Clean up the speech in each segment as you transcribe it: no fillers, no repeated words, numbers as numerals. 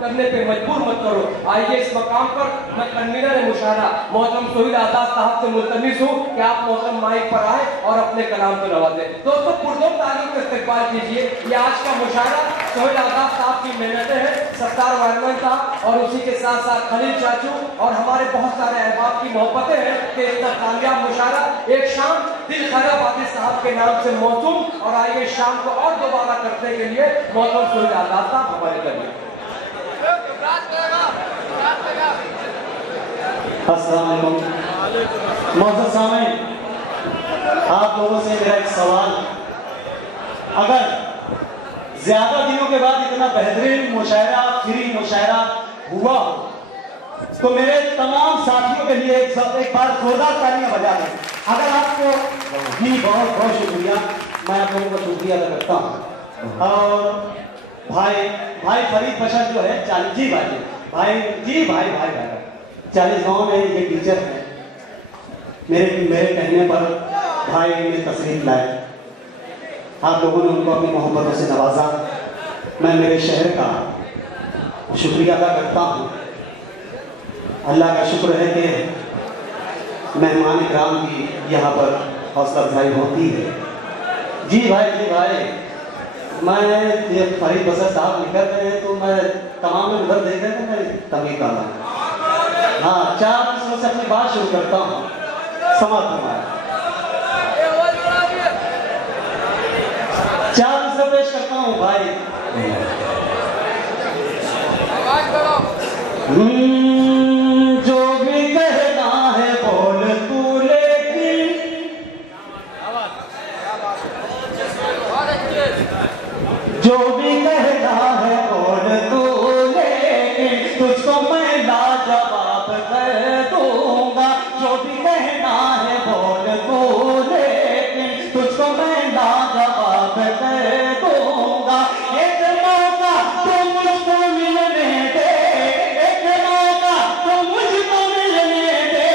करने पे मजबूर मत करो। आइए इस मकाम पर मैं कन्वीनर मुशायरा मोहतरम सोहेल आजाद साहब से मुल्तमिस हूँ कि आप मोहतरम माइक पर आए और अपने कलाम को नवाजें। दोस्तों पुरजोर तालियों का इस्तेकबाल कीजिए। ये आज का मुशायरा सोहेल आजाद साहब की मेहनतें हैं, सत्तार वायरमैन साहब और उसी के साथ साथ खलील चाचू और हमारे बहुत सारे अहबाब की मोहब्बतें हैं कि इतना कामयाब मुशायरा एक शाम दिल खैराबादी साहब के नाम से मौसूम। और आइए शाम को और दोबारा करने के लिए मोहतरम सोहेल आजाद साहब हमारे करिए। अस्सलाम वालेकुम मोअज़्ज़ज़ सामीन, आप लोगों से मेरा एक सवाल, अगर ज्यादा दिनों के बाद इतना बेहतरीन मुशायरा फ्री मुशायरा हुआ तो मेरे तमाम साथियों के लिए एक बार जोरदार तालियां बजा दें। अगर आपको जी बहुत बहुत शुक्रिया, मैं आप लोगों को शुक्रिया अदा करता हूँ। और भाई फरीद बशर जो है 40 गाँव में ये टीचर है, मेरे कहने पर भाई ने तशरीफ लाए, आप लोगों ने उनको अपनी मोहब्बतों से नवाजा। मैं मेरे शहर का शुक्रिया अदा करता हूँ। अल्लाह का शुक्र है कि मेहमान इकराम की यहाँ पर हौसला अफजाई होती है। जी भाई मैं फरीद बसर साहब निकल रहे हैं तो मैं तमाम में उधर देख रहे थे, मैं तभी कहा हाँ 4 मिनट से अपनी बात शुरू करता हूँ। समाप्त हमारा 4 मिनट पेश करता हूँ भाई। जो भी कहना है बोल तू, लेकिन जो भी कहना है बोल तू, लेकिन तुझको मैं लाजवाब कर दूंगा। जो भी कहना है बोल तू, लेकिन तुझको मैं लाजवाब कर दूंगा। एक मौका तो मुझको मिलने दे, एक मौका तो मुझको मिलने दे,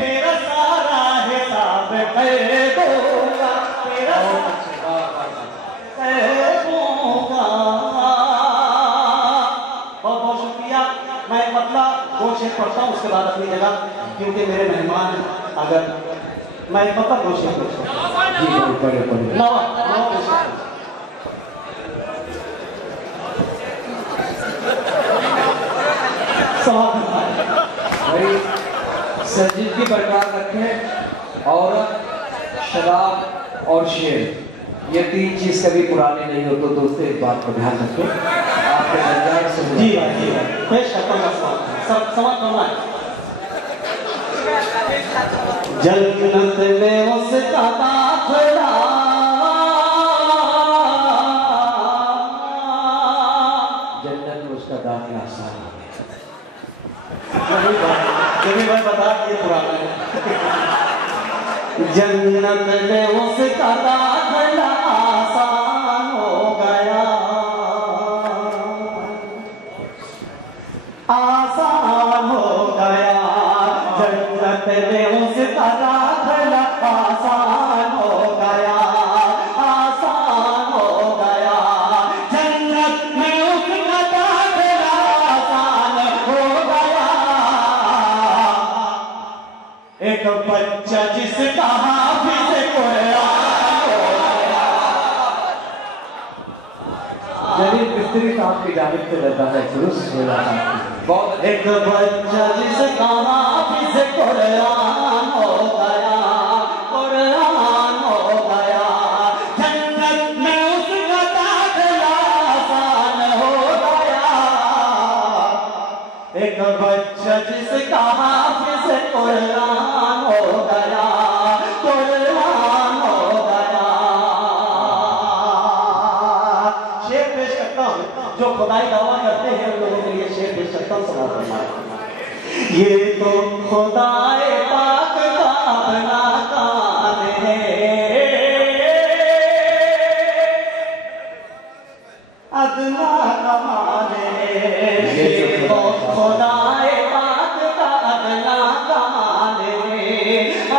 तेरा सारा हिसाब कर दूंगा, तेरा बहुत शुक्रिया। मैं मतलब 2 शेर पढ़ता हूँ उसके बाद अपनी जगह, क्योंकि मेरे मेहमान अगर मैं मतलब 2 शेर पढ़ता हूँ। जी पढ़े संजीदगी बरकरार रखें। औरत, शराब और शेर, ये 3 चीज कभी पुरानी नहीं हो, तो दोस्तों इस बात को ध्यान रखें। आपके दरबार से जी भाई पेश करता हूँ सब समझ करना। जन्नत में उसका दाखला, जन्नत में उसका दाखला आसान भाई बता दिए पुराना। जन्नत में उसका दाखला आसान हो गया, आसान हो गया। जन्नत में उसका दाखला आसान हो गया, आसान हो गया। जन्नत में उसका दाखला आसान हो गया। एक बच्चा जिसका हाफिज़ कुरान हो गया। जलील बिस्तरी साहब की जानिब से रहता है दुरुस्त हो रहा है। बहुत एक बच्चा जिसका हाफिज़ कुरान हो गया, कुरान हो गया। जन्नत में उसका दाखला आसान हो गया। एक बच्चा जिसका हाफिज़ कुरान हो गया, कुरान हो गया। शेर पेश करता हूँ, जो खुदाई दावा करते हैं उन लोगों के लिए शेर पेश करता हूँ। समाज फरमाए। ये तो खुदाए पाक का अपना काम है, अदना कमाल है। ये तो खुदाए पाक का अदना कमाल है,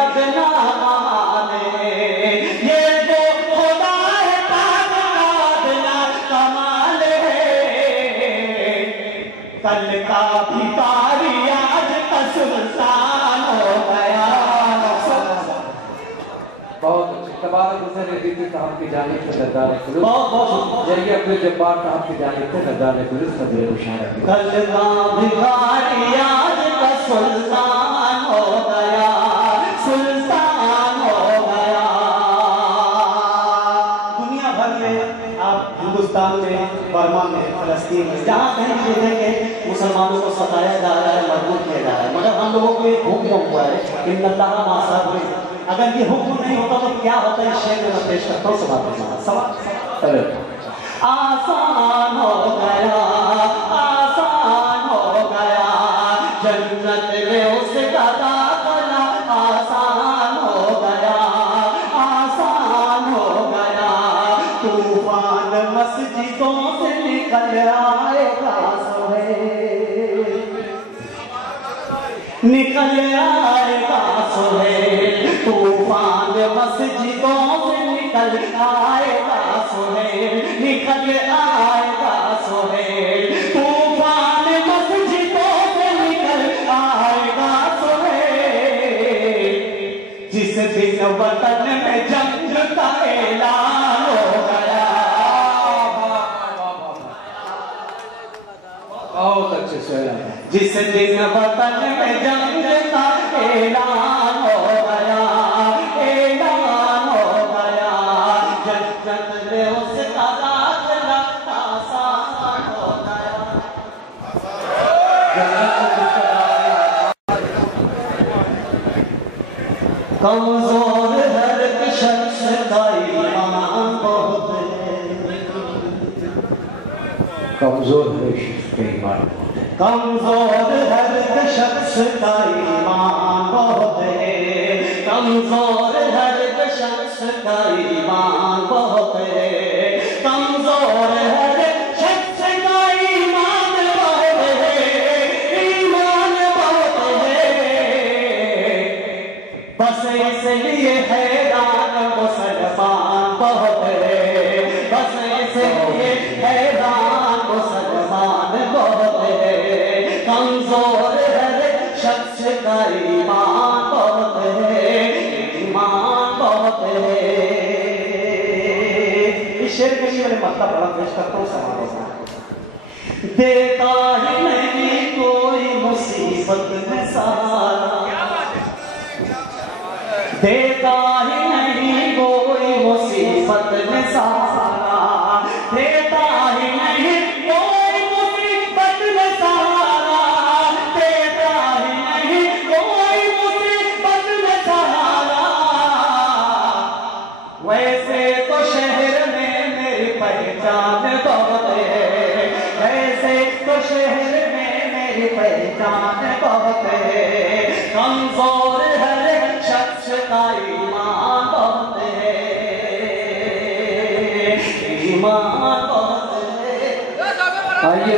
अदना कमाल है। ये तो खुदाए पाक का अदना कमाल है। कल का भिखारी आज का सुल्तान हो गया। बहुत अच्छे। तबारक हुसैन अजीज़ी साहब की जानिब से नज़ारे खुलूस। बहुत बहुत जरिए अब्दुल जब्बार साहब की जानिब से नज़ारे खुलूस फजल मुशारफ। कल का भिखारी आज का सुल्तान हो गया, सुल्तान हो गया। दुनिया भर में आप हिंदुस्तान में, बर्मा में, फलस्तीन में, जहाँ कहीं भी देखेंगे मुसलमानों को सताया जा रहा है, मजबूर किया जा रहा है, मगर हम लोगों को एक हुक्म हुआ है कि अगर ये हुक्म नहीं होता तो क्या होता है? इस शेर में मैं पेश करता हूँ। सवाल आसान हो गया, आसान हो गया, जन्नत में उसका दाखिला आसान हो गया, आसान हो गया। तूफान मस्जिदों से निकल आएगा सुहेल, निकल आएगा सुहेल। तूफान मस्जिदों से निकल आएगा सुहेल, निकल आएगा सुहेल। तूफान मस्जिदों से निकल आएगा सुहेल। जिस दिन वतन में जंग का ऐलान हो गया। बहुत अच्छे से। जिस दिन वतन में जंग का ऐलान हो गया, ऐलान हो गया, जन्नत में उसका दाखिला आसान हो गया। कमजोर हर शख्स का ईमान बहुत है, कमजोर है शख्स का ईमान, कमजोर हर शख्स का ईमान बहुत है, कमजोर हर शख्स का ईमान बहुत है, कमजोर हर शख्स का ईमान बहुत है, ईमान बहुत है। बस इसलिए हैरान मुसलमान बहुत है, बस इसलिए हैरान मुसलमान बहुत है। कमजोर हर शख्स का ईमान बहुत है, ईमान बहुत है। इस शेर के लिए मैंने मतलब बड़ा पेश करता हूँ समारोह में। देता ही नहीं कोई मुसीबत में सहारा, देता ही नहीं कोई मुसीबत में सहारा, देता ही नहीं कोई मुसीबत में सहारा, देता ही नहीं कोई मुसीबत में सहारा। वैसे तो शहर में मेरी पहचान बहुत है, वैसे तो शहर में मेरी पहचान बहुत है। कमजोर हर शख्स का ईमान बहुत है, ईमान बहुत है। आइए